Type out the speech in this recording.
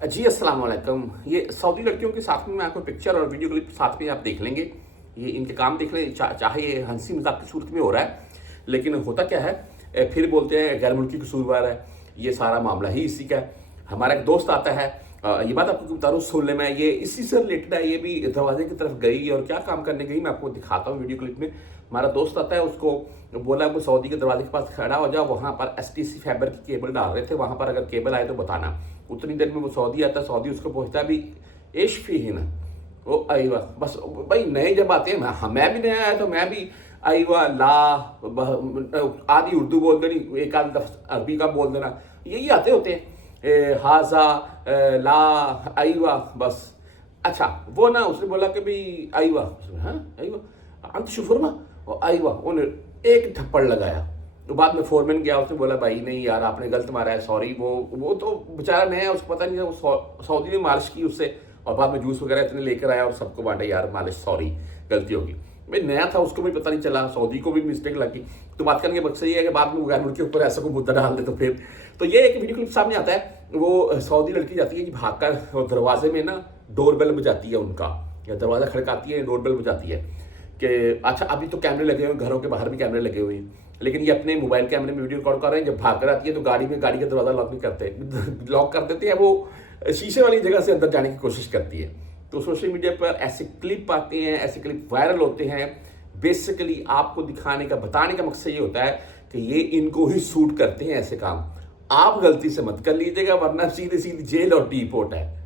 जी अस्सलाम वालेकुम। ये सऊदी लड़कियों के साथ में मैं आपको पिक्चर और वीडियो क्लिप साथ में आप देख लेंगे। ये इनके काम देख लें, चाहे ये हंसी मजाक की सूरत में हो रहा है, लेकिन होता क्या है, फिर बोलते हैं गैर मुल्की कसूरवार है। ये सारा मामला ही इसी का है। हमारा एक दोस्त आता है, ये बात आपको बता रहा हूँ, सुन ले, मैं ये इसी से रिलेटेड है। ये भी दरवाजे की तरफ गई और क्या काम करने गई मैं आपको दिखाता हूँ वीडियो क्लिप में। हमारा दोस्त आता है, उसको बोला वो सऊदी के दरवाजे के पास खड़ा हो जाओ, वहाँ पर एसटीसी फाइबर की केबल डाल रहे थे, वहाँ पर अगर केबल आए तो बताना। उतनी देर में वो सऊदी आता, सऊदी उसको पहुँचता भी इश्क ही ना वो आईवा। बस भाई नए जब आते हैं, मैं भी नया आया तो मैं भी आईवा ला आधी उर्दू बोल देनी, एक आध अरबी का बोल देना, यही आते होते हैं। हाजा ला आईवा बस। अच्छा वो ना उसने बोला कि भाई आईवा, हाँ आईवा अंत शुफरमा और आईवा, उन्हें एक थप्पड़ लगाया। तो बाद में फोरमैन गया, उसने बोला भाई नहीं यार आपने गलत मारा है, सॉरी। वो तो बेचारा नया है, उसको पता नहीं है, वो सऊदी ने मालिश की उससे और बाद में जूस वगैरह इतने लेकर आया और सबको बांटा, यार मालिश सॉरी गलती होगी। भाई नया था, उसको भी पता नहीं चला, सऊदी को भी मिस्टेक लगी। तो बात करने के मकसद ये है कि बाद में गैर मुल्क के ऊपर ऐसा को मुद्दा डाल दे। तो ये एक वीडियो क्लिप सामने आता है, वो सऊदी लड़की जाती है कि भागकर और दरवाजे में ना डोरबेल बजाती है उनका, या दरवाज़ा खड़काती है, डोरबेल बजाती है कि अच्छा अभी तो कैमरे लगे हुए हैं, घरों के बाहर भी कैमरे लगे हुए हैं, लेकिन ये अपने मोबाइल कैमरे में वीडियो रिकॉर्ड कर रहे हैं। जब भाग कर आती है तो गाड़ी का दरवाज़ा लॉक नहीं करते, लॉक कर देते हैं, वो शीशे वाली जगह से अंदर जाने की कोशिश करती है। तो सोशल मीडिया पर ऐसे क्लिप आते हैं, ऐसे क्लिप वायरल होते हैं। बेसिकली आपको दिखाने का, बताने का मकसद ये होता है कि ये इनको ही सूट करते हैं ऐसे काम। आप गलती से मत कर लीजिएगा, वरना सीधे सीधे जेल और डी पोर्ट है।